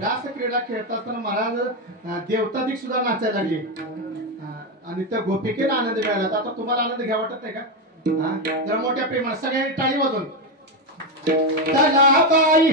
रास क्रीडा खेळत असताना महाराज देवता दिक सुद्धा नाचायला लागली आणि त्या गोपिकेला आनंद मिळाला. आता तुम्हाला आनंद घ्या वाटत नाही का? जरा मोठ्या प्रेमाने सगळ्यांनी टाळी वाजवून चला बाई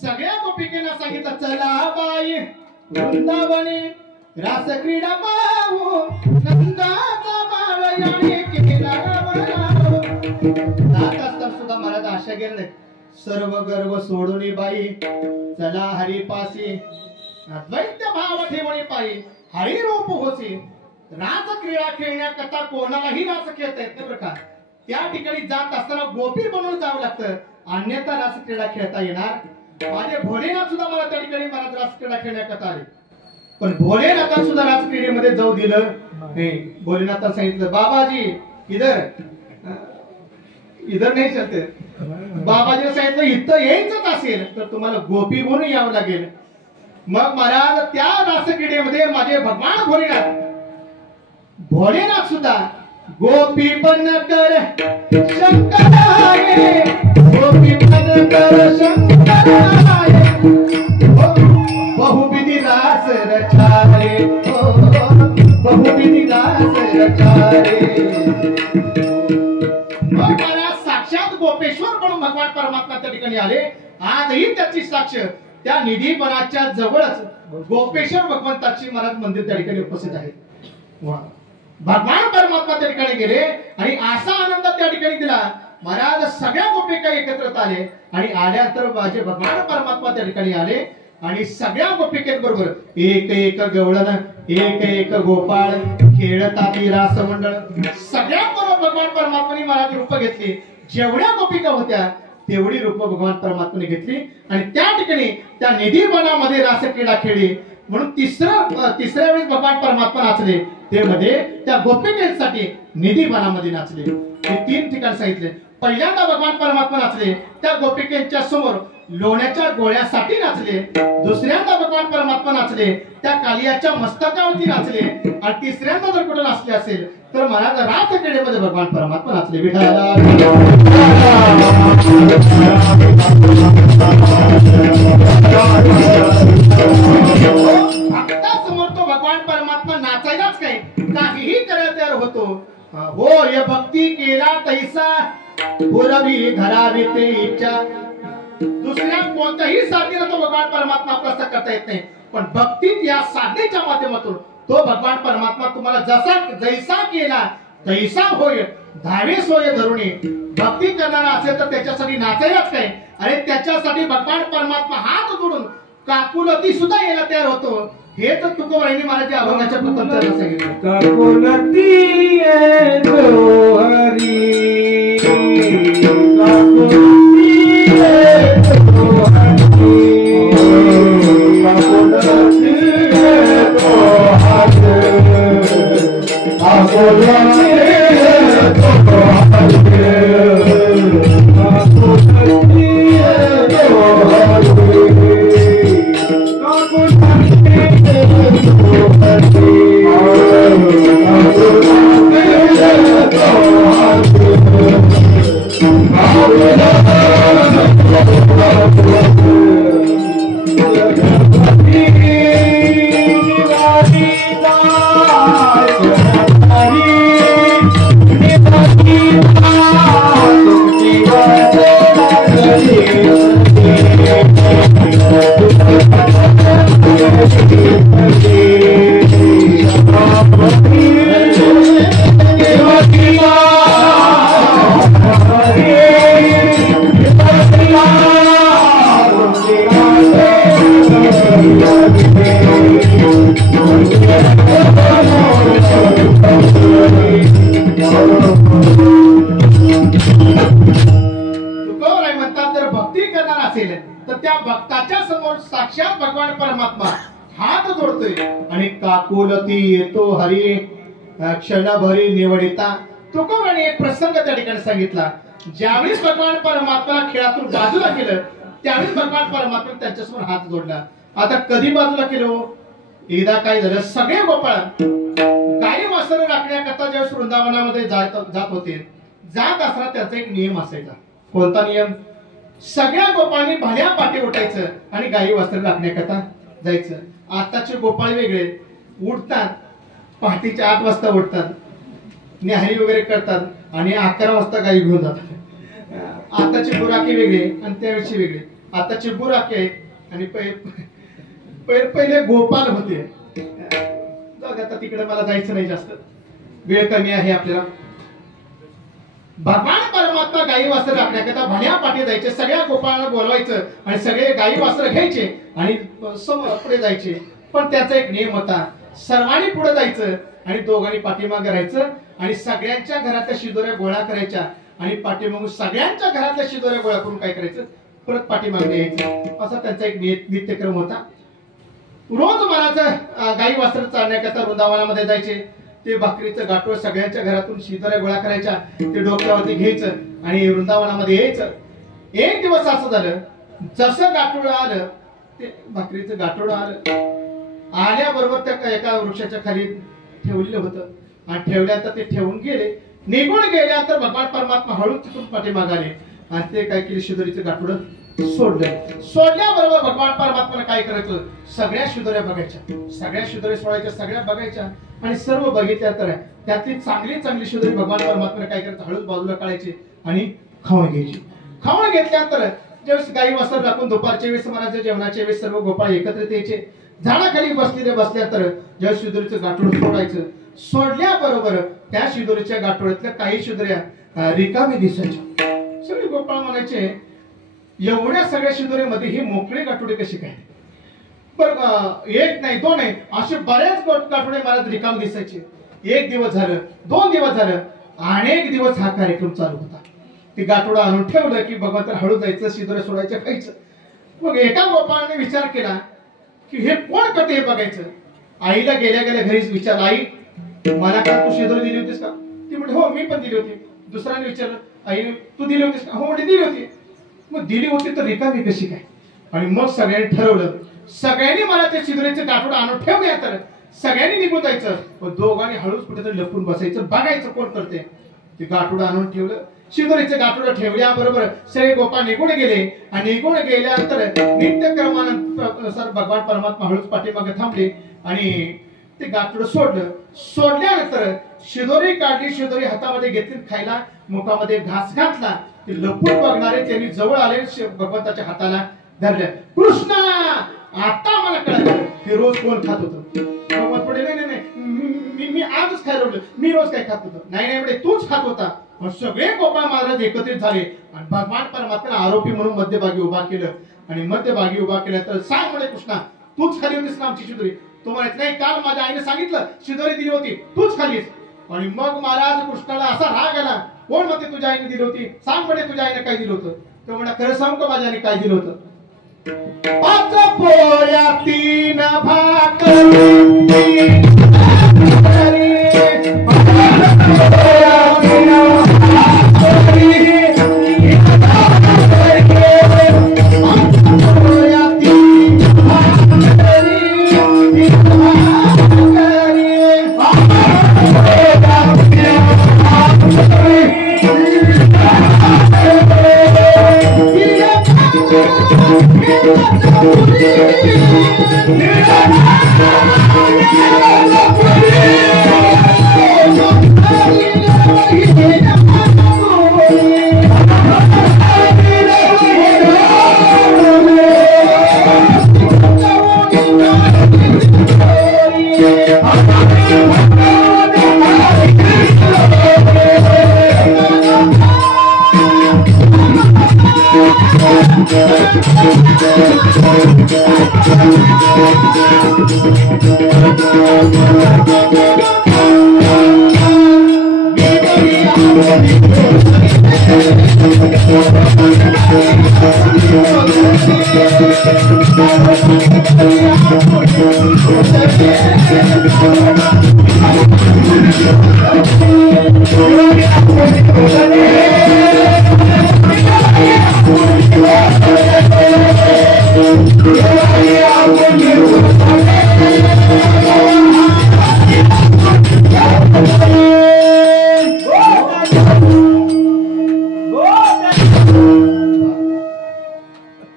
सगळ्या गोपिकेला सांगितलं चला बाई वृंदावनी रास क्रीडा पाहू नंदाचा बाळ याने केला जात असताना सुद्धा महाराज आशा गेले नाही. सर्व गर्व सोडून बाई चला हरिपासी द्वैत भाव ठेवणे पायी हरी रूप होसी. रास क्रीडा खेळण्याकरता कोणालाही रास खेळता येत नाही प्रकार. त्या ठिकाणी जात असताना गोपी बनवून जावं लागतं, अन्यथा रास क्रीडा खेळता येणार. माझे भोलेनाथ सुद्धा मला त्या ठिकाणी महाराज रास क्रीडा खेळण्याकरता आले, पण भोलेनाथांना सुद्धा रास क्रीडेमध्ये जाऊ दिलं नाही. भोलेनाथांना सांगितलं बाबाजी इधर इधर नाही चलते. बाबाजीने सांगितलं इथं यायचंच असेल तर तुम्हाला गोपी बनून यावं लागेल. मग महाराज त्या रास क्रीडेमध्ये माझे भगवान भोलेनाथ सुद्धा गोपी बनकर शंकराये गोपी बनकर शंकराये बहुविधि रास रचारे बहुविधि रास रचारे. साक्षात गोपेश्वर म्हणून भगवान परमात्मा त्या ठिकाणी आले. आजही त्याची साक्ष त्या निधीपणाच्या जवळच गोपेश्वर भगवंताची महाराज मंदिर त्या ठिकाणी उपस्थित आहे. भगवान परमात्मा त्या ठिकाणी गेले आणि असा आनंद त्या ठिकाणी दिला. महाराज सगळ्या गोपिका एकत्रित आले आणि आल्यानंतर माझे भगवान परमात्मा त्या ठिकाणी आले आणि सगळ्या गोपिकेबरोबर एक एक गवळण एक एक गोपाळ खेळताती रास मंडळ सगळ्या बरोबर भगवान परमात्माने महाराज रूप घेतली. जेवढ्या गोपिका होत्या तेवढी रूप भगवान परमात्माने घेतली आणि त्या ठिकाणी त्या निधीवनामध्ये रास क्रीडा खेळली. म्हणून तिसऱ्या वेळेस भगवान परमात्मा नाचले ते मध्ये त्या गोपिकेसाठी निधीवनामध्ये नाचले. हे 3 ठिकाण सांगितले. पहिल्यांदा भगवान परमात्मा नाचले त्या गोपिकेच्या समोर लोण्याच्या गोळ्यासाठी नाचले. दुसऱ्यांदा भगवान परमात्मा नाचले त्या कालियाच्या मस्तकावरती नाचले आणि तिसऱ्यांदा जर कुठे नाचले असेल तर महाराज रास क्रीडेमध्ये भगवान परमात्मा नाचले. विठाला समोर तो भगवान परमात्मा नाचायलाच काहीही करायला तयार होतो. हो या भक्ती केला तैसा पुरवी धरावी ते इच्छा. दुसऱ्या कोणत्याही साधनेला तो भगवान परमात्मा आपल्याला करता येत नाही, पण भक्तीत या साधनेच्या माध्यमातून तो भगवान परमात्मा तुम्हाला जैसा केला तैसा होय धावेस होय धरुणी. भक्ती करणारा असेल तर त्याच्यासाठी नाचायलाच काय आणि त्याच्यासाठी भगवान परमात्मा हात जोडून काकुलती सुद्धा यायला तयार होतो. हे तर तुकोबाईंनी महाराज अभंगाच्या प्रथम चरणात सांगितलं. काकुलती येतो हरी काकुलती येतो हरी तुकोबाराय म्हणतात जर भक्ती करणार असेल तर त्या भक्ताच्या समोर साक्षात भगवान परमात्मा हात जोडतोय आणि काकुलती येतो हरी क्षणभरी निवडिता. तुकोबाराने एक प्रसंग त्या ठिकाणी सांगितला. ज्यावेळेस भगवान परमात्माला खेळातून बाजूला केलं त्यावेळेस भगवान परमात्मा त्यांच्यासमोर हात जोडला. आता कधी बाजूला केलो? एकदा काय झालं, सगळे गोपाळ गाई वासरं राखण्याकरता ज्यावेळेस वृंदावनामध्ये जात होते, जात असताना त्याचा एक नियम असायचा. कोणता नियम? सगळ्या गोपाळांनी भल्या पाठी उठायचं आणि गाई वासरं राखण्याकरता जायचं. आताचे गोपाळ वेगळे, उठतात पहाटेच्या 8 वाजता उठतात, न्याहारी वगैरे करतात आणि 11 वाजता गाई घेऊन जातात. आताचे बुराके वेगळे आणि त्यावेळेचे वेगळे. आताचे बुराके आणि पहिले गोपाल होते. आता तिकडे मला जायचं नाही, जास्त वेळ कमी आहे आपल्याला. भगवान परमात्मा गाई वासर राखण्याकरता भल्या पाठी जायचे, सगळ्या गोपाळांना बोलवायचं आणि सगळे गाई वासर घ्यायचे आणि समोर पुढे जायचे. पण त्याचा एक नियम होता, सर्वांनी पुढे जायचं आणि दोघांनी पाठीमागे राहायचं आणि सगळ्यांच्या घरातल्या शिदोऱ्या गोळा करायच्या आणि पाठीमागून सगळ्यांच्या घरातल्या शिदोऱ्या गोळा करून काय करायचं, परत पाठीमागे यायचं. असा त्यांचा एक नित्यक्रम होता. रोज महाराज गाई वासर चालण्याकरता वृंदावनामध्ये जायचे. ते भाकरीचं गाठोड सगळ्यांच्या घरातून शिदोऱ्या गोळा करायच्या, ते डोक्यावरती घ्यायचं आणि वृंदावनामध्ये यायचं. एक दिवस असं झालं, जसं गाठोड आलं ते भाकरीचं गाठोड आल्याबरोबर त्या एका वृक्षाच्या खाली ठेवलेलं होतं आणि ठेवल्यानंतर ते ठेवून गेले. निघून गेल्यानंतर भगवान परमात्मा हळूच तिथून पाठीमागे आले आणि ते काय केले, शिदोरीचं गाठोड सोडलं. सोडल्याबरोबर भगवान परमात्माने काय करायचं, सगळ्या शिदोऱ्या बघायच्या, सगळ्या शिदोऱ्या सोडायच्या, सगळ्या बघायच्या आणि सर्व बघितल्या तर त्यातली चांगली चांगली शिदोरी भगवान परमात्माने काय करायचं, हळूच बाजूला काढायची आणि खाऊन घ्यायची. खाऊन घेतल्यानंतर ज्यावेळेस गाई वासर राखून दुपारच्या वेळेस महाराज जेवणाच्या वेळेस सर्व गोपाळ एकत्रित यायचे. झाडाखाली बसल्यानंतर ज्यावेळेस शिदोरीचं गाठोड सोडायचं, सोडल्याबरोबर त्या शिदोरीच्या गाठोड्यातल्या काही शिदोऱ्या रिकामी दिसायच्या. सगळे गोपाळ म्हणायचे, एवढ्या सगळ्या शिदोरीमध्ये ही मोकळी गाठोडे कशी काय? बरं, एक नाही दोन नाही, असे बरेच गाठोडे महाराज रिकाम दिसायचे. एक दिवस झालं, 2 दिवस झालं, अनेक दिवस हा कार्यक्रम चालू होता. ते गाठोडं आणून ठेवलं की भगवंत हळू जायचं, शिदोऱ्या सोडायचं, खायचं. मग एका गोपाळाने विचार केला की हे कोण करते हे बघायचं. आईला गेल्या गेल्या घरीच विचारलं, आई मला का तू शिदोरी दिली होतीस का? ती म्हणजे हो मी पण दिली होती. दुसऱ्याने विचारलं, आई तू दिली होतीस का? हो म्हणजे दिली होती. मग दिली होती तर रिकामी कशी काय? आणि मग सगळ्यांनी ठरवलं, सगळ्यांनी मला त्या शिदोरीचं गाठोडं आणून ठेवूया. तर सगळ्यांनी निघून जायचं, पण दोघांनी हळूच कुठेतरी लपून बसायचं, बघायचं कोण करते. ते गाठोडं आणून ठेवलं. शिदोरीचं गाठोडं ठेवल्याबरोबर सगळे गोपाळ निघून गेले आणि निघून गेल्यानंतर नित्यक्रमानुसार भगवान परमात्मा हळूच पाठीमागे थांबले आणि ते गाठोडं सोडलं. सोडल्यानंतर शिदोरी काढली, शिदोरी हातामध्ये घेतली, खायला मुखामध्ये घास घातला. ते लपून बघणारे त्यांनी जवळ आले, भगवंताच्या हाताला धरले. कृष्ण, आता मला कळलं हे रोज कोण खात होतं. भगवंत पडले, नाही नाही मी आजच खायला, मी रोज काय खात होतो? नाही नाही तूच खात होता. सगळे गोपाळ महाराज एकत्रित झाले आणि भगवान परमात्म्याला आरोपी म्हणून मध्यभागी उभा केलं आणि मध्यभागी उभा केलं. तर सांग म्हणे कृष्णा, तूच खाली होतीस ना आमची शिदोरी? तो म्हणत नाही, काल माझ्या आईने सांगितलं शिदोरी दिली होती, तूच खालीस. आणि मग महाराज कृष्णाला असा राग आला, कोण म्हणते तुझ्या आईने दिली होती? सांग म्हणे तुझ्या आईने काय दिलं होतं? तो म्हणा, खरं सांग का माझ्या आईने काय दिलं होतं? पाच पोळ्या 3 भाकरी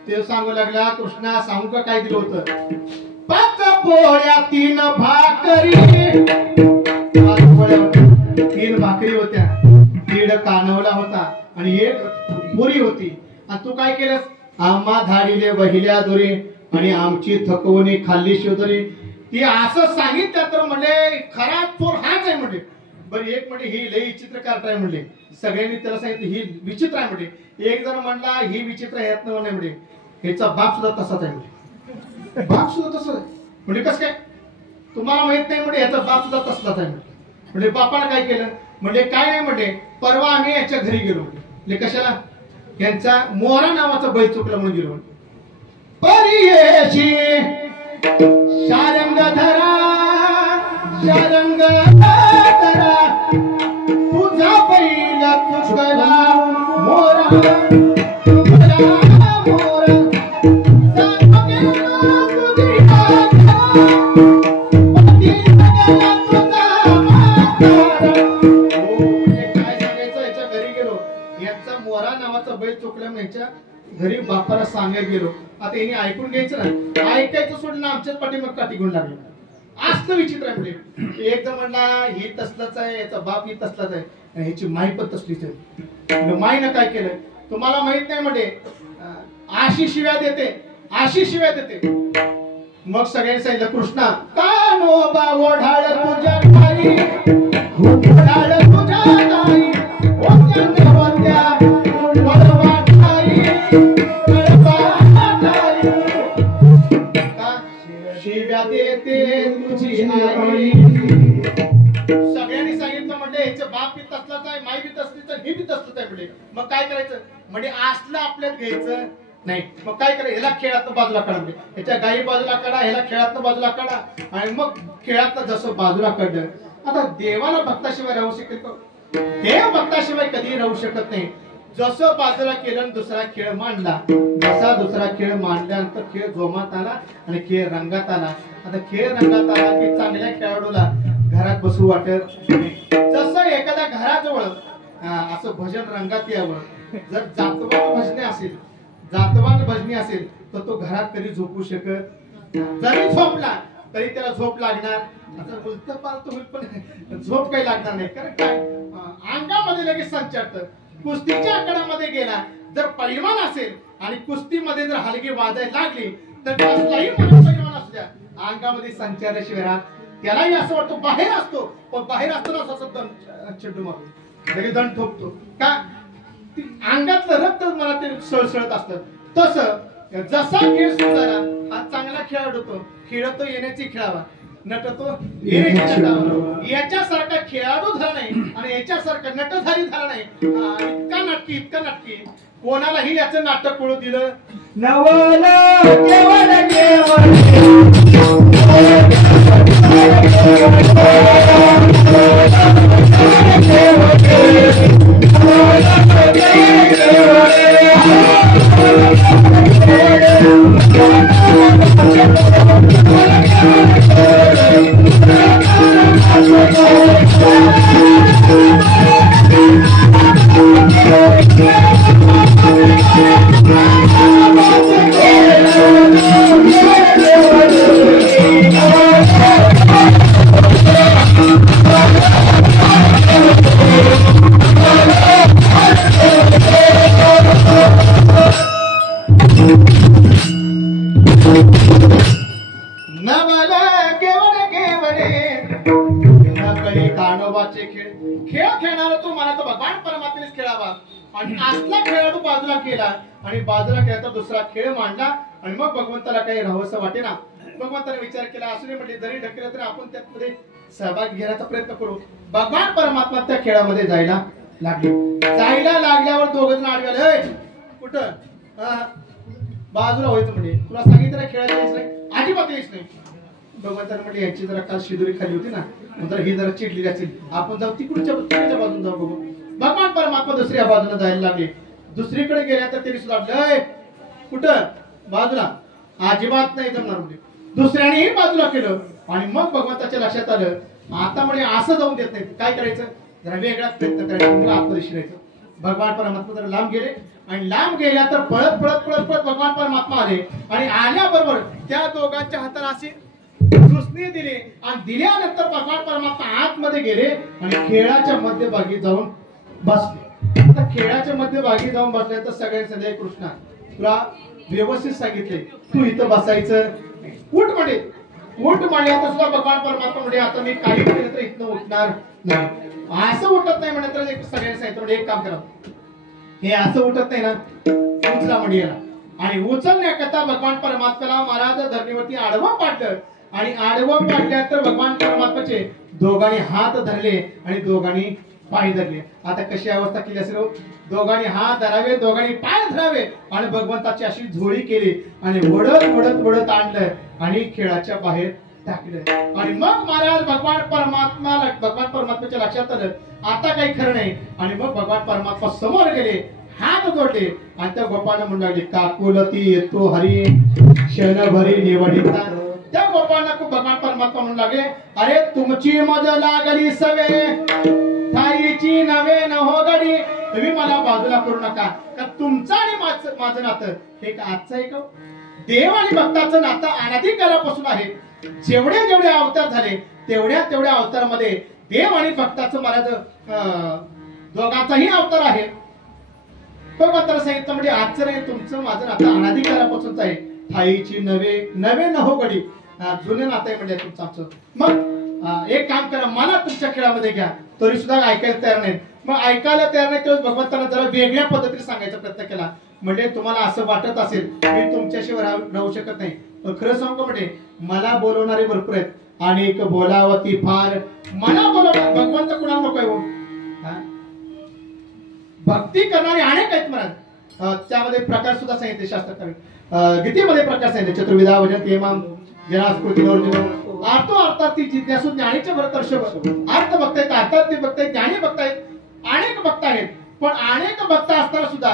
ते सांगू लागला कृष्णा सांगू का काय दिलं होतं 5 पोळ्या 3 भाकरी 3 भाकरी होत्या 1 कानवला होता आणि 1 पुरी होती आणि तू काय केलंस आम्हा धाडीले बहिल्या दोरी आणि आमची थकवणी खाल्ली शिवदरी ती असं सांगितलं तर म्हणले खरा चोर हाच आहे म्हणले बरं एक म्हणजे ही लई विचित्र कार्ट आहे म्हणले सगळ्यांनी त्याला सांगितलं ही विचित्र आहे म्हणजे एक जण म्हणला ही विचित्र ह्यात नाही म्हणजे ह्याचा बाप सुद्धा तसाच आहे म्हणजे बाप सुद्धा तसं आहे म्हणजे कसं काय तुम्हाला माहित नाही म्हणजे ह्याचा बाप सुद्धा तसलाच आहे म्हणजे बापानं काय केलं म्हणजे काय नाही म्हणजे परवा आम्ही याच्या घरी गेलो म्हणजे कशाला यांचा मोरा नावाचा बैल चुकला म्हणून गेलो परियेशी शारंग धरा शारंग धरा तुझा बैल चुकला मोरा मोरा मोरा नावाचा बैल चुकल्यामुळे घरी बापाला सांगायला गेलो आता यांनी ऐकून घ्यायचं ना ऐकायचं सोडलं आमच्याच पाठीमाग काठी घेऊन लागलो असं विचित्र आहे म्हणजे एक जण म्हणला ही तसलाच आहे याचा बाप ही तसलाच आहे आणि ह्याची माई पण तसलीच आहे माईनं काय केलं तुम्हाला माहित नाही म्हणजे आशी शिव्या देते मग सगळ्यांनी सांगितलं कृष्णा कानोबा ओढाळ तुझ्या खाली ओढाळ तुझ्या ताई शिव्या देते तुझी आई सगळ्यांनी सांगितलं म्हणजे ह्याचे बाप बी तसलाच आहे माई बी तसलीच आहे ही बी तसलंच आहे म्हणजे मग काय करायचं म्हणजे असलं आपल्यात घ्यायचं नाही मग काय करायचं ह्याला खेळातनं बाजूला काढा म्हणजे ह्याच्या गाई बाजूला काढा ह्याला खेळातनं बाजूला काढा आणि मग खेळातनं जसं बाजूला काढलं आता देवाला भक्ताशिवाय राहू शकेल का देव भक्ताशिवाय कधी राहू शकत नाही जसं बाजूला केलं दुसरा खेळ मांडला जसा दुसरा खेळ मांडल्यानंतर खेळ जोमात आला आणि खेळ रंगात आला आता खेळ रंगात आला की चांगल्या खेळाडूला घरात बसू वाटत जसं एखाद्या घराजवळ असं भजन रंगात यावं जर जातवान भजनी असेल तर तो घरात कधी झोपू शकत जरी झोपला तरी त्याला झोप लागणार आता उलट पालत होईल पण झोप काही लागणार नाही कारण काय अंगामध्ये लगेच संचारत कुस्तीच्या आकडामध्ये गेला जर पैलवान असेल आणि कुस्तीमध्ये जर हलगी वाजायला लागली तर कसलाही पैलवान असू द्या अंगामध्ये संचाराशिवाय राहत त्यालाही असं वाटतं बाहेर असतो पण बाहेर असताना असं चड्डू मारतो लगेच दंड ठोकतो का अंगातलं रक्त मला ते सळसळत असतं तसं जसा खेळ सुधारा हा चांगला खेळाडू होतो खेळतो येण्याची खेळावा नटतो येण्याची नटावा याच्यासारखा खेळाडू झाला नाही आणि याच्यासारखा नटधारी झाला नाही इतका नटकी कोणालाही याचं नाटक कळू दिलं नवला केवळ केवळ नवल केवळ केवळे नकळी कानोबाचे खेळ खेळ खेळणारा तो मला तर भगवान परमात्म्यानेच खेळावा आणि असला खेळाडू बाजूला केला आणि बाजूला केला तर दुसरा खेळ मांडला आणि मग भगवंताला काही राहावंसं वाटे ना भगवंताने विचार केला असू दे म्हणजे जरी ढकललं तरी आपण त्यामध्ये सहभाग घेण्याचा प्रयत्न करू भगवान परमात्मा त्या खेळामध्ये जायला लागल्यावर दोघ जण आडव्याला कुठं बाजूला व्हायचं म्हणजे तुला सांगितलं खेळायला यायचं नाही अजिबात यायचं नाही भगवंताने म्हटलं यांची जरा काल शिदोरी खाली होती ना नंतर ही जरा चिडलेली असेल आपण जाऊ तिकडच्या बाजून जाऊ बघू भगवान परमात्मा दुसऱ्या बाजूला जायला लागले दुसरीकडे गेल्या तर तरी सुद्धा कुठं बाजूला अजिबात नाही जमणार म्हणजे दुसऱ्यानेही बाजूला केलं आणि मग भगवंताच्या लक्षात आलं आता म्हणजे असं जाऊन देत नाही काय करायचं जरा वेगळाच प्रयत्न करायचा आतमध्ये शिरायचं भगवान परमात्मा जरा लांब गेले आणि लांब गेल्या तर पळत पळत पळत पळत भगवान परमात्मा आले आणि आल्याबरोबर त्या दोघांच्या हाताला असे दुसणी दिली आणि दिल्यानंतर भगवान परमात्मा आतमध्ये गेले आणि खेळाच्या मध्यभागी जाऊन बसले आता खेळाच्या मध्यभागी जाऊन बसल्यानंतर सगळ्यांनी सांगितले कृष्णा तुला व्यवस्थित सांगितले तू इथं बसायचं उठ म्हणल्यानंतर सुद्धा भगवान परमात्मा म्हणजे आता मी काही केलं तर इथनं उठणार नाही असं उठत नाही म्हणजे तर सगळ्यांनी सांगितलं म्हणजे एक काम करा हे असं उठत नाही ना उचला म्हणजे आणि उचलण्याकरता भगवान परमात्म्याला महाराज धरणीवरती आडवं पाडलं आणि आडवं पाडल्यानंतर भगवान परमात्म्याचे दोघांनी हात धरले आणि दोघांनी पाय धरले आता कशी अवस्था केली असेल दोघांनी हात धरावे दोघांनी पाय धरावे आणि भगवंताची अशी झोळी केली आणि वडत आणलं आणि खेळाच्या बाहेर टाकलं आणि मग महाराज भगवान परमात्म्याच्या लक्षात आलं आता काही खरं नाही आणि मग भगवान परमात्मा समोर गेले हात जोडले आणि त्या गोपाळाने म्हणू लागले काकुलती येतो हरी क्षण भरी निवडिता त्या गोपाळांना खूप भगवान परमात्मा म्हणू लागले अरे तुमची मज लागली सवे थाईची नवे न हो गडी तुम्ही मला बाजूला करू नका का तुमचं आणि माझं नातं हे आजचं आहे का देव आणि भक्ताचं नातं अनादी काळापासून आहे जेवढे अवतार झाले तेवढ्या अवतारामध्ये देव आणि भक्ताचं महाराज दोघांचाही अवतार आहे भगवंताला सांगितलं म्हणजे आजचं नाही तुमचं माझं नातं अनादी काळापासूनच आहे थाईची नवे न हो गडी जुने नातं आहे म्हणजे तुमचं आमचं मग एक काम करा मला तुमच्या खेळामध्ये घ्या तरी सुद्धा ऐकायला तयार नाही मग ऐकायला तयार नाही तेव्हा भगवंताला जरा वेगळ्या पद्धतीने सांगायचा प्रयत्न केला म्हणजे तुम्हाला असं वाटत असेल मी तुमच्याशिवाय राहू शकत नाही पण खरं सांगू म्हणजे मला बोलवणारे भरपूर आहेत अनेक बोलावती फार मला बोलवणार भगवंत कुणाला नको आहे भक्ती करणारे अनेक आहेत महाराज त्यामध्ये प्रकार सुद्धा सांगितले शास्त्रकार गीतेमध्ये प्रकार सांगितले चतुर्विधा वजन तेमाम जनास्कृती आर्तो अर्थार्थी जिज्ञासू ज्ञानीचे भरतर्षभ अर्थ भक्त आहेत अर्थार्थी भक्त आहेत ज्ञानी भक्त आहेत अनेक भक्त आहेत पण अनेक भक्त असताना सुद्धा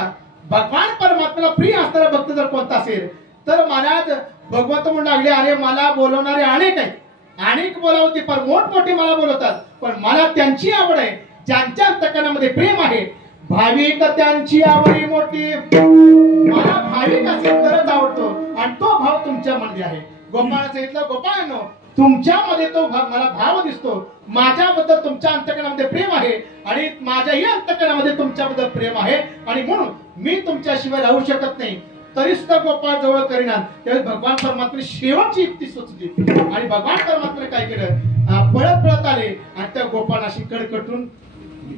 भगवान परमात्म्याला प्रिय असणारा भक्त जर कोणता असेल तर महाराज भगवंत म्हणून लागले अरे मला बोलवणारे अनेक आहेत अनेक बोलावते पण मोठमोठे मला बोलवतात पण मला त्यांची आवड आहे ज्यांच्या अंतःकरणामध्ये प्रेम आहे भाविक त्यांची आवडी मोठी मला भाविक असेल तरच आवडतो आणि तो भाव तुमच्या मध्ये आहे गोपाळानं सांगितलं गोपाळांनो तुमच्यामध्ये तो मला भाव दिसतो माझ्याबद्दल तुमच्या अंतःकरणामध्ये प्रेम आहे आणि माझ्याही अंतःकरणामध्ये तुमच्याबद्दल प्रेम आहे आणि म्हणून मी तुमच्याशिवाय राहू शकत नाही तरी सुद्धा गोपाळ जवळ करीना त्यावेळी भगवान परमात्म्याने शेवटची युक्ती सुचली आणि भगवान परमात्म्याने काय केलं पळत आले आणि त्या गोपाळाशी कडकडून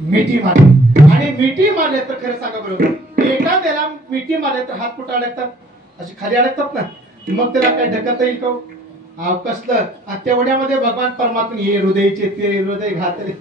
मिठी मारली आणि मिठी मारले तर खरं सांगा बरोबर एखाद्याला मिठी मारले तर हात कुठे अडकतात अशी खाली अडकतात ना मग त्याला काय ढकलता येईल का कसलं तेवढ्यामध्ये भगवान परमात्मा हे हृदयचे ते हृदय घातले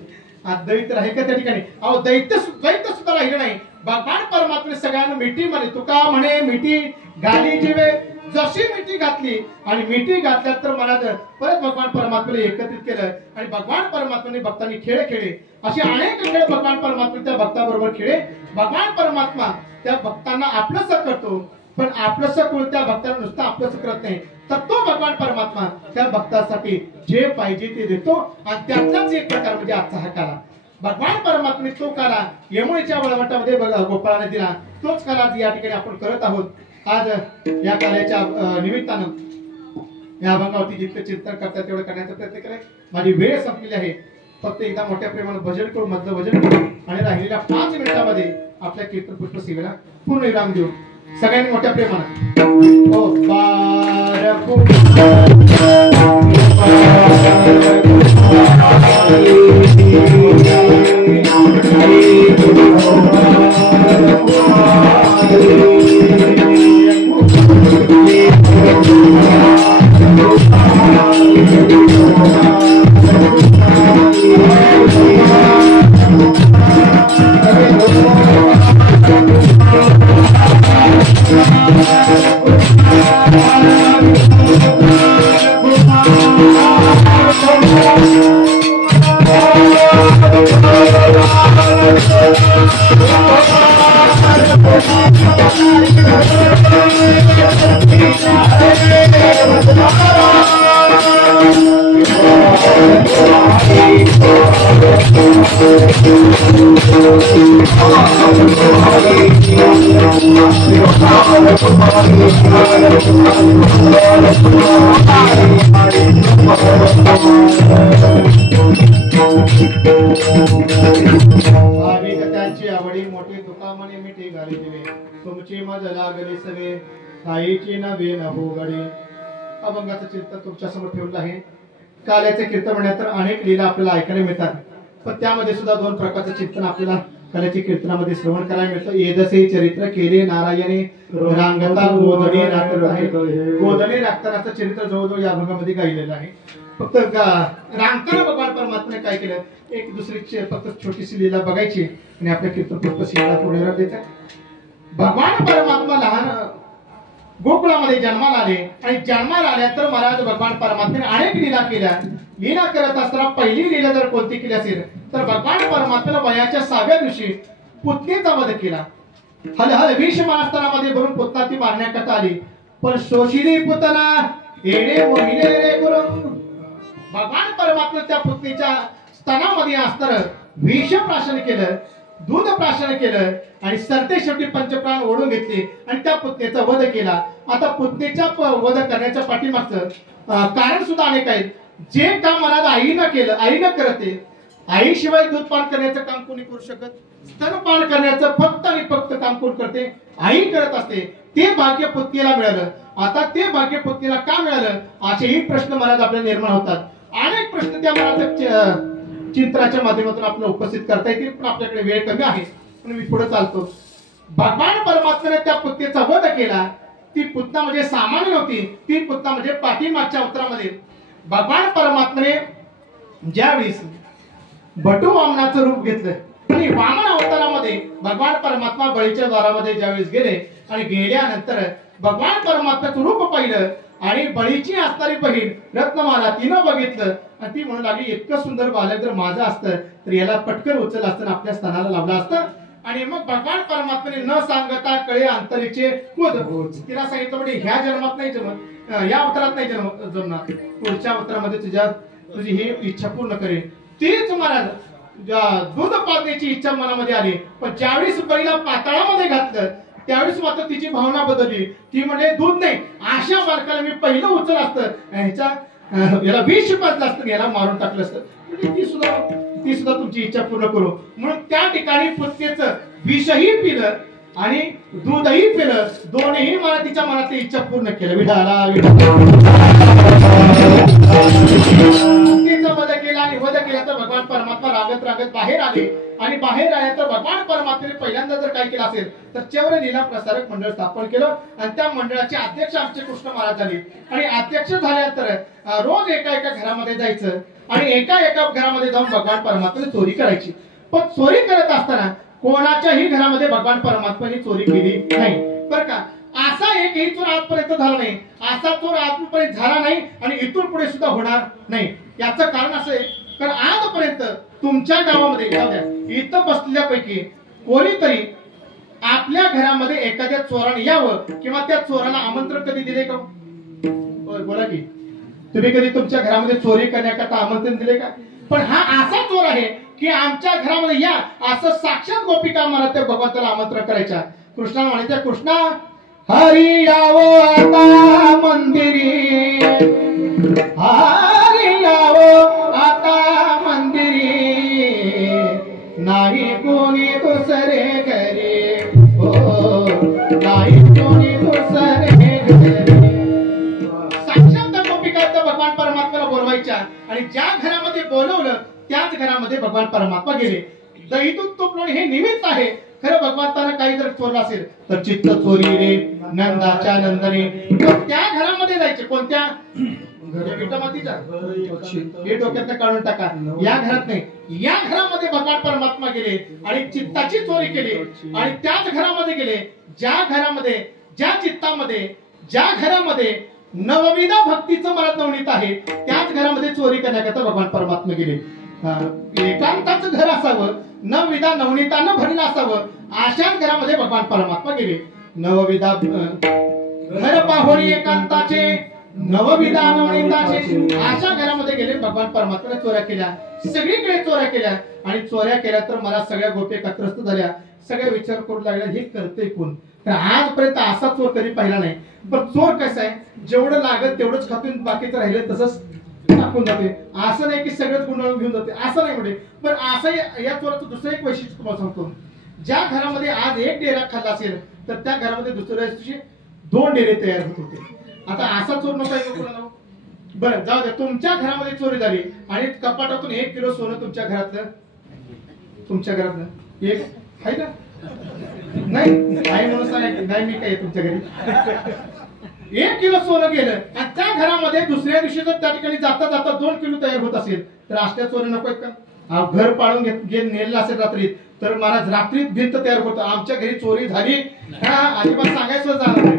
दैत्य आहे का त्या ठिकाणी अहो दैत्य सुद्धा राहिलं नाही भगवान परमात्मा सगळ्यांना मिठी मारली तुका म्हणे मिठी घाली जीवे जशी मिठी घातली आणि मिठी घातल्या तर मला परत भगवान परमात्म्याने एकत्रित केलं आणि भगवान परमात्म्याने भक्तांनी खेळ खेळले असे अनेक खेळ भगवान परमात्मा त्या भक्ताबरोबर खेळे भगवान परमात्मा त्या भक्तांना आपलंसं करतो पण आपलंसं करून त्या भक्ताला नुसतं आपलंसं करत नाही तर तो भगवान परमात्मा त्या भक्तासाठी जे पाहिजे ते देतो आणि त्यातलाच एक प्रकार म्हणजे आजचा हा काला भगवान परमात्म्याने तो काला यमुनेच्या वळवटामध्ये गोपाळाने दिला तोच काला या ठिकाणी आपण करत आहोत आज या काल्याच्या निमित्तानं या अभंगावरती जितकं चिंतन करतात तेवढं करण्याचा प्रयत्न केलाय माझी वेळ संपलेली आहे फक्त एकदा मोठ्या प्रेमाने भजन करू मधलं भजन करू आणि राहिलेल्या 5 मिनिटांमध्ये आपल्या कीर्तन पुष्प सेवेला पूर्ण विराम देऊ सगळ्यांनी मोठ्या प्रेमानं ओ बारकू त्यांची आवडी मोठी दुकामने मिठी घाली दिवे तुमची मज लागली सवे साईची नवे नभो गडे. अभंगाचं चिंतन तुमच्या समोर ठेवलं आहे. काल्याचे कीर्तन म्हणण्यात तर अनेक लीला आपल्याला ऐकायला मिळतात, पण त्यामध्ये सुद्धा दोन प्रकारचं चिंतन आपल्याला काल्याच्या कीर्तनामध्ये श्रवण करायला मिळतं. येदसे चरित्र केले नारायणे रांगता गोधने राखत आहे. गोधने राखतानाचं चरित्र जवळजवळ या अभंगामध्ये गायलेलं आहे. फक्त रांगताना भगवान परमात्म्याने काय केलं, एक दुसरी फक्त छोटीशी लीला बघायची आणि आपल्या कीर्तन पूर्ण द्यायचं. भगवान परमात्मा लहान गोकुळामध्ये जन्माला आले आणि जन्माला आल्यानंतर महाराज भगवान परमात्म्याने अनेक लीला केल्या. लीला करत असताना पहिली लीला जर कोणती केली असेल तर भगवान परमात्म्याने वयाच्या 6व्या दिवशी पुतनेचा वध केला. हल हल विष मास्तरामध्ये भरून पुतना ती मारण्याकरता आली, पण शोषिली पुतना येणे मोहिले रे गुरु. भगवान परमात्मा त्या पुतनीच्या स्तनामध्ये असताना विष प्राशन केलं, दूध प्राशन केलं आणि सरते शेवटी पंचप्राण ओढून घेतले आणि त्या पुतनेचा वध केला. आता पुतनेचा वध करण्याच्या पाठीमागचं कारण सुद्धा अनेक आहेत. जे काम महाराज आईनं केलं, आईनं करते. आईशिवाय दूध पान करण्याचं काम कोणी करू शकत, स्तनपान करण्याचं फक्त आणि फक्त काम कोण करते, आई करत असते. ते भाग्य पुतनीला मिळालं. आता ते भाग्य पुतनीला का मिळालं असेही प्रश्न महाराज आपल्याला निर्माण होतात. अनेक प्रश्न त्या महाराज चिंतनाच्या माध्यमातून आपल्याला उपस्थित करता येतील, पण आपल्याकडे वेळ कमी आहे पण मी पुढे चालतो. भगवान परमात्म्याने त्या पुतनेचा वध केला. ती पुतना म्हणजे सामान्य नव्हती, ती पुतना म्हणजे पाठीमागच्या अवतारामध्ये भगवान परमात्म्याने ज्यावेळेस बटू वामनाचं रूप घेतलं आणि वामन अवतारामध्ये भगवान परमात्मा बळीच्या द्वारामध्ये ज्यावेळेस गेले आणि गेल्यानंतर भगवान परमात्म्याचं रूप पाहिलं आणि बळीची असणारी बहीण रत्नमाला तिनं बघितलं आणि ती म्हणू लागली, इतकं सुंदर बालक जर माझं असतं तर याला पटकन उचल असतं, आपल्या स्थानाला लावलं असतं. आणि मग भगवान परमात्म्याने न सांगता कळे अंतरीचे तिला सांगितलं, म्हणजे ह्या जन्मात नाही जमत, या अवतारात नाही जमणार, पुढच्या अवतारामध्ये तुझी ही इच्छा पूर्ण करेल. तीच महाराज दूध पाजण्याची इच्छा मनामध्ये आली, पण ज्यावेळेस बळीला पाताळामध्ये घातलं त्यावेळेस मात्र तिची भावना बदलली. ती म्हणजे दूध नाही, अशा बालकाला मी पहिलं उचल असतं, याला विष पाजलं असतं, याला मारून टाकलं असतं. म्हणजे ती सुद्धा तुमची इच्छा पूर्ण करू म्हणून त्या ठिकाणी पुतनेचं विषही पिलं आणि दूधही पिलं, दोन्ही मला तिच्या मनातली इच्छा पूर्ण केलं. विठाला वध केला आणि वध केला तर भगवान परमात्मा रागत रागत बाहेर आले आणि बाहेर आले तर भगवान परमात्म्याने पहिल्यांदा जर काय केलं असेल तर चेवरे लीला प्रसारक मंडळ स्थापन केलं आणि त्या मंडळाचे अध्यक्ष आमचे कृष्ण महाराज झाले. आणि अध्यक्ष झाल्यानंतर रोज एका एका घरामध्ये जायचं आणि एका एका घरामध्ये जाऊन भगवान परमात्म्याने चोरी करायची. पण चोरी करत असताना कोणाच्याही घरामध्ये भगवान परमात्म्याने चोरी केली नाही बरं का. असा एकही चोर आजपर्यंत झाला नाही, असा चोर आजपर्यंत झाला नाही आणि इथून पुढे सुद्धा होणार नाही. याचं कारण असं आहे कारण आजपर्यंत तुमच्या गावामध्ये इथं बसलेल्यापैकी कोणीतरी आपल्या घरामध्ये एखाद्या चोराने यावं किंवा त्या चोराला आमंत्रण कधी दिले का? बोला की तुम्ही कधी तुमच्या घरामध्ये चोरी करण्याकरता आमंत्रण दिले का? पण हा असा चोर आहे की आमच्या घरामध्ये या असं साक्षात गोपिका मला त्या भगवंताला आमंत्रण करायच्या. कृष्णाला म्हणायच्या, कृष्णा हरी यावो आता मंदिरी, हरी यावो आता मंदिरी, नाही कोणी दुसरे घरी हो बाई कोणी दुसरे साक्षात त्या गोपिका त्या भगवान परमात्म्याला बोलवायच्या आणि ज्या घरामध्ये बोलवलं त्याच घरामध्ये भगवान परमात्मा गेले. दही दूध तूप हे निमित्त आहे. खरं भगवंतानं काही जर चोरलं असेल तर चित्त चोरी रे नंदाच्या नंदने. त्या घरामध्ये जायचे. कोणत्या विटामातीच्या हे डोक्यातनं काढून टाका. या घरात नाही, या घरामध्ये भगवान परमात्मा गेले आणि चित्ताची चोरी केली आणि त्याच घरामध्ये गेले ज्या घरामध्ये, ज्या चित्तामध्ये, ज्या घरामध्ये नवविधा भक्तीचं मला नवनीत आहे त्याच घरामध्ये चोरी करण्याकरता भगवान परमात्मा गेले. एकांताचं घर असावं, नवविधा नवनीतानं भरलं असावं, अशाच घरामध्ये भगवान परमात्मा गेले. नवविधा घर पाहोळी एकांताचे, नवविधा नवनीताचे, अशा घरामध्ये गेले. भगवान परमात्म्याने चोऱ्या केल्या, सगळीकडे चोऱ्या केल्या आणि चोऱ्या केल्या तर मला सगळ्या गोपी त्रस्त झाल्या. सगळे विचार करू लागल्या हे करते कोण. तर आजपर्यंत असा चोर कधी पाहिला नाही. पण चोर कसं आहे, जेवढं लागत तेवढंच खातून बाकीचं राहिलं तसंच टाकून जाते. असं नाही की सगळंच गुंडाळून घेऊन जाते, असं नाही म्हणजे. पण असं या चोराचं दुसरं एक वैशिष्ट्य तुम्हाला सांगतो. ज्या घरामध्ये आज एक डेरा खाल्ला असेल तर त्या घरामध्ये दुसऱ्या दिवशी 2 डेरे तयार होत होते. आता असा चोर नको आहे कोणाला. बरं जाऊ द्या, तुमच्या घरामध्ये चोरी झाली आणि कपाटातून 1 किलो सोनं तुमच्या घरातलं एक आहे का नाही आहे म्हणून सांगायचं नाही. मी काय तुमच्या घरी 1 किलो सोनं गेलं आणि त्या घरामध्ये दुसऱ्या दिवशी जर त्या ठिकाणी जाता जाता 2 किलो तयार होत असेल तर असल्या चोरी नको आहेत का. घर पाळून नेलं असेल रात्रीत तर महाराज रात्रीत भिंत तयार होतं. आमच्या घरी चोरी झाली अजिबात सांगायचं जाणार नाही.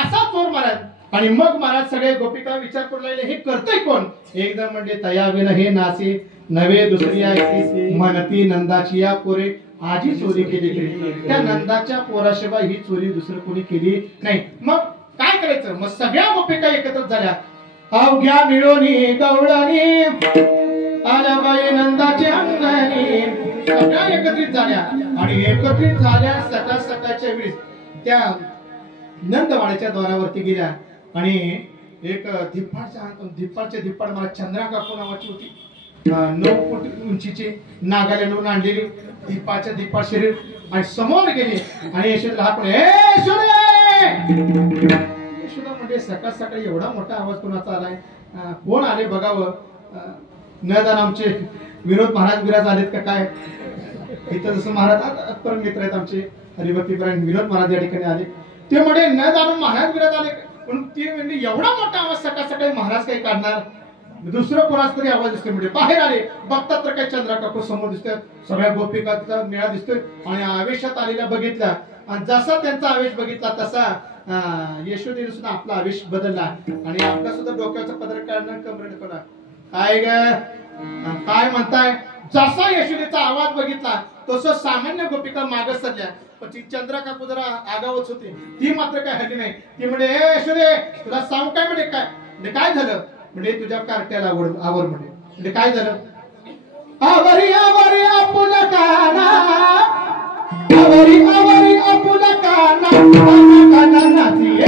असा चोर महाराज. आणि मग महाराज सगळे गोपिका विचार करू लागले हे करतोय कोण. एकदम म्हणजे तयाविन हे नासे नवे दुसरी ऐसी म्हणती नंदाची या पोरे आजी चोरी केली. त्या नंदाच्या पोराशिवाय ही चोरी दुसरं कोणी केली नाही. मग काय करायचं. मग सगळ्या गोपिका एकत्र झाल्या. अवघ्या मिळूनी गवळणी आल्याबाई नंदाच्या अंगणी. सगळ्या एकत्रित झाल्या आणि एकत्रित झाल्या सकाळ सकाळच्या वेळेस त्या नंदवाड्याच्या द्वारावरती गेल्या आणि एक धिप्पाड मला चंद्रा काकू नावाची होती. 9 फूट उंचीची नागालँडहून आणलेली धिप्पाड शरीर आणि समोर गेली आणि यशोदेला हात यशोदा म्हणजे सकाळ सकाळी एवढा मोठा आवाज कोणाचा आलाय, कोण आले बघावं. न जाण आमचे विनोद महाराज विराज आलेत का काय. इथं जसं महाराज परम मित्र आहेत आमचे हरिभक्तीपरायण विनोद महाराज या ठिकाणी आले. ते म्हणजे न जाणून महाराज विराज आले. पण ते म्हणजे एवढा मोठा आवाज सकाळ सकाळी महाराज काही काढणार. दुसरं कोणाच तरी आवाज दिसतोय. म्हणजे बाहेर आले बघतात तर काही चंद्रा काकू समोर दिसतोय. सगळ्या गोपिकांचा मेळा दिसतोय आणि आवेशात आलेल्या बघितला आणि जसा त्यांचा आवेश बघितला तसा यशोदेने सुद्धा आपला आवेश बदलला आणि आपला सुद्धा डोक्याचा पदर काढणार कमरेने करा. काय ग काय म्हणताय. जसा यशोदेचा आवाज बघितला तसं सामान्य गोपिका मागच सध्या. पण ती चंद्रा काकू जरा आगावच होती. ती मात्र काय हल्ली नाही. ती म्हणजे यशोदे तुला सांग काय म्हणजे काय म्हणजे काय झालं म्हणजे तुझ्या कार्ट्याला आवर म्हणजे काय झालं. आवरी आवरी आपुला काना आवरी आवरी आपुला काना काना नाची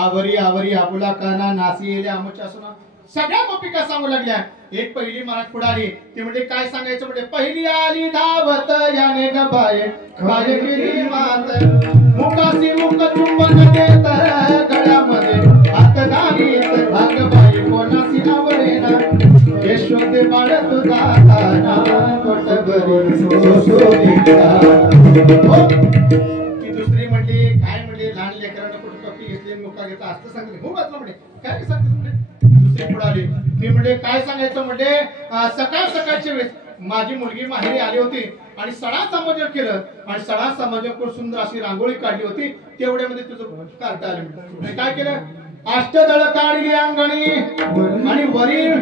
आवरी आवरी आपुला काना नासी येले आमच्या सुना. सगळ्या गोपिका सांगू लागल्या. एक पहिली महाराज पुढे आली. ती म्हणजे काय सांगायचं म्हणजे पहिली आली धावत याने गबाये बाये केली मात मुखासी मुख चुंबन देत गळ्यामध्ये हात घालीत भागबाई कोणासी आवडेना यशोदे बाळ तुझा काना कोटभरी सोसोलीचा. ती दुसरी म्हणली काय म्हणली लहान लेकरांना कुठे टोपी घेतली मुका घेतला असं सांगितलं. हो वाचलं म्हणजे काय सांगितलं म्हणजे दुसरी पुढे आली. ती म्हणजे काय सांगायचं म्हणजे सकाळ सकाळच्या वेळेस माझी मुलगी माहेरी आली होती आणि सडा समाजन केलं आणि सडा समाजन करून सुंदर अशी रांगोळी काढली होती तेवढ्यामध्ये तुझं कार्ट आलं आणि काय केलं अष्टदळ काढली अंगणी आणि वरील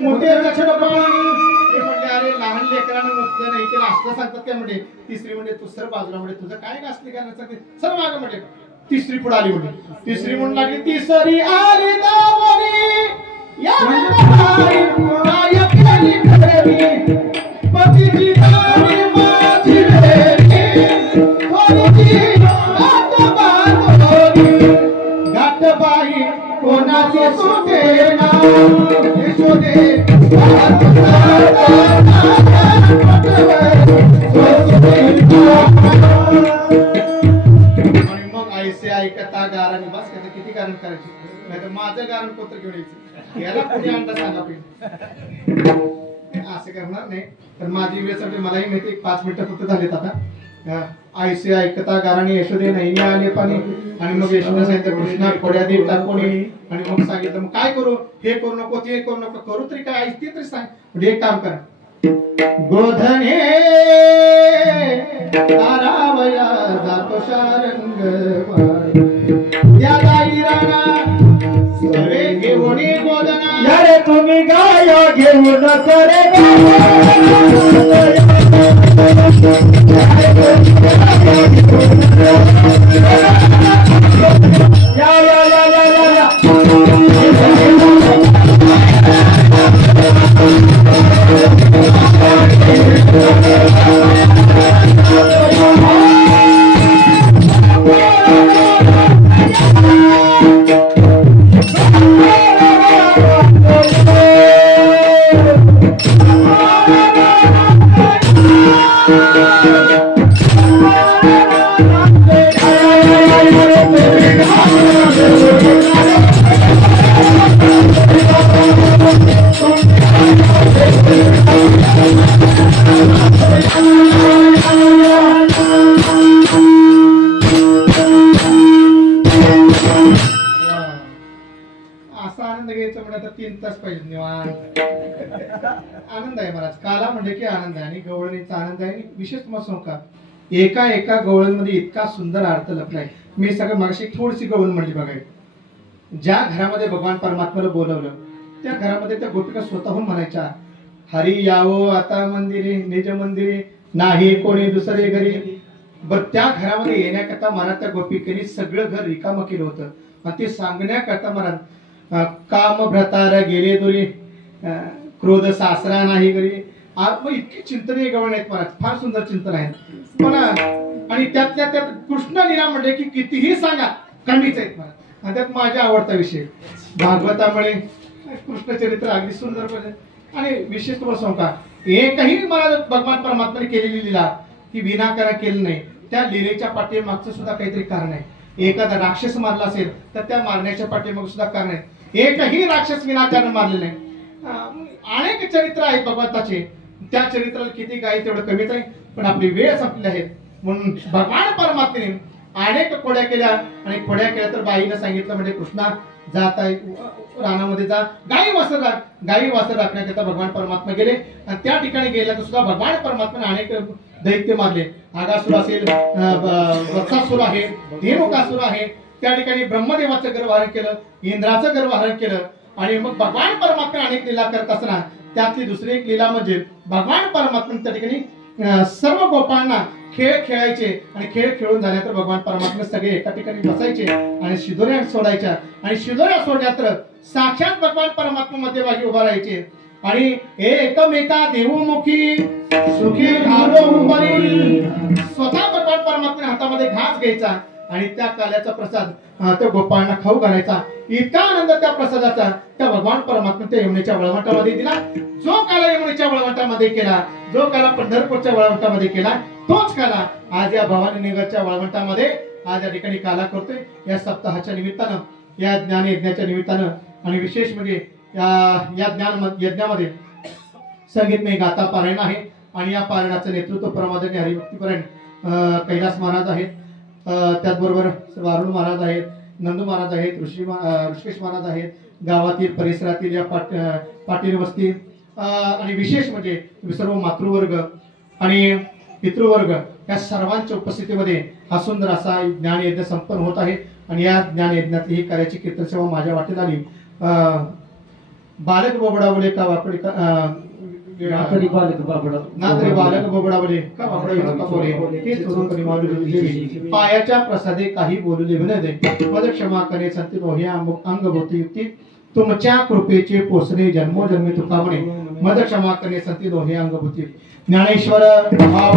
मोठे लक्षण ते म्हणले अरे लहान लेकरांना मुक्त नाही त्याला असलं सांगतात काय म्हणजे तिसरी म्हणजे तू सर बाजूला म्हणजे तुझं काय असले काय सांगते सर माग म्हणजे तिसरी पुढे आली म्हणजे तिसरी म्हणून लागली तिसरी आली दावणी या काय केली खरी पतीची दावणी माझी रेली कोणीची गाठबाई कोणाची सुटे ना यशोदे आणि मग ऐसे ऐकता गाराने बस का किती गारण करायची नाही तर माझं गारण पत्र घेऊन यायचं याला कोणी अंडा सांगा पाहिजे असं करणार नाही तर माझी वेळ सगळी मलाही माहिती 5 मिनिटं फक्त झालेत आता ऐसे ऐकता गाराने यशोदे नाही आले पाणी आणि मग यशोदा सांगितलं कृष्णा खोड्या दे टाकोणी आणि मग सांगितलं मग काय करू हे करू नको ते करू नको करू तरी काय ऐकते तरी सांग म्हणजे एक काम करा गोधने तारावया जातो शारंग त्या गाई राणा सरे घेऊन गोधना यारे तुम्ही गाया घेऊन सरे आनंद आहे महाराज काला म्हणजे की आनंद आहे आणि गवळणीचा आनंद आहे. विशेष तुम्हाला सांगू का एका एका गवळणीमध्ये इतका सुंदर अर्थ लपलाय. मी सगळं मागाशी थोडीशी गवळण म्हणली बघा. ज्या घरामध्ये भगवान परमात्म्याला बोलवलं त्या घरामध्ये त्या गोपिका स्वतःहून म्हणायच्या हरी यावो आता मंदिरे निज मंदिरे नाही कोणी दुसरे घरी. बर त्या घरामध्ये येण्याकरता महाराज त्या गोपिकेने सगळं घर रिकामं केलं होतं आणि ते सांगण्याकरता महाराज काम भ्रतार गेले दुरी क्रोध सासरा नाही घरी. मग इतकी चिंतने गवळण आहेत महाराज फार सुंदर चिंतन आहेत पण आणि त्यातल्या त्यात कृष्ण लीला म्हणजे की कितीही सांगा कमीच आहेत महाराज. आणि त्यात माझा आवडता विषय भागवतामुळे कृष्ण चरित्र अगदी सुंदर आणि विशेष तुम्हाला सांगू का एकही मला भगवान परमात्म्याने केलेली लीला ती विनाकारण केली नाही. त्या लीलेच्या पाठीमागचं सुद्धा काहीतरी कारण आहे. एखादा राक्षस मारला असेल तर त्या मारण्याच्या पाठीमाग सुद्धा कारण आहे. एकही राक्षस विनाकारण मारले नाही. अनेक चरित्र आहेत भगवंताचे त्या चरित्राला किती काय तेवढं कमीच आहे पण आपली वेळ संपली आहे म्हणून भगवान परमात्म्याने अनेक खोड्या केल्या आणि खोड्या केल्या तर बाईनं सांगितलं म्हणजे कृष्णा जात आहे रानामध्ये जा गाई वासर राखण्याकरता भगवान परमात्मा गेले आणि त्या ठिकाणी गेल्या तर सुद्धा भगवान परमात्म्याने अनेक दैत्य मारले. आगासुर असेल वत्सासुर आहे धेनुकासुर आहे त्या ठिकाणी ब्रह्मदेवाचं गर्वहरण केलं इंद्राचं गर्वहरण केलं आणि मग भगवान परमात्मा अनेक लीला करत असताना त्यातली दुसरी एक लीला म्हणजे भगवान परमात्मा त्या ठिकाणी सर्व गोपांना खेळ खेळायचे आणि खेळ खेळून झाल्यानंतर भगवान परमात्मा सगळे एका ठिकाणी बसायचे आणि शिदोऱ्या सोडायच्या आणि शिदोऱ्या सोडल्यानंतर साक्षात भगवान परमात्मा मध्यभागी उभा राहायचे आणि एकमेका देवमुखी सुखी घालो उंबरी. स्वतः भगवान परमात्मा हातामध्ये घास घ्यायचा आणि त्या काल्याचा प्रसाद त्या गोपाळांना खाऊ घालायचा. इतका आनंद त्या प्रसादाचा त्या भगवान परमात्मा त्या यमुनेच्या वळवंटामध्ये दिला. जो काला यमुनेच्या वळवंटामध्ये केला जो काला पंढरपूरच्या वळवंटामध्ये केला तोच काला आज या भवानी नगरच्या वळवंटामध्ये आज या ठिकाणी काला करतोय. या सप्ताहाच्या निमित्तानं या ज्ञान यज्ञाच्या निमित्तानं आणि विशेष म्हणजे या ज्ञान यज्ञामध्ये संगीतमय गाथा पारायण आहे आणि या पारायणाचं नेतृत्व प्रमादाने हरिभक्तीपरायण कैलास महाराज आहेत. त्याचबरोबर अरुण महाराज आहेत नंदू महाराज आहेत ऋषिकेश महाराज आहेत गावातील परिसरातील या पाटील वस्ती आणि विशेष म्हणजे सर्व मातृवर्ग आणि पितृवर्ग या सर्वांच्या उपस्थितीमध्ये हा सुंदर असा ज्ञानयज्ञ संपन्न होत आहे आणि या ज्ञानयज्ञातली ही कार्याची कीर्तन सेवा माझ्या वाटेत आली. बालक बोबडावले का वापडे नातरी बालक बाबडा नातरी बालक बोबडावले का वापडा युक्त बोले ते चोरून करी मालू देवी पायाच्या प्रसादे काही बोलू देव न दे मद क्षमा करे संत नोहे अंगभूती युक्ती तुमच्या कृपेचे पोसणे जन्मोजन्मी तुका म्हणे मद क्षमा करे संत नोहे अंगभूती. ज्ञानेश्वर भाव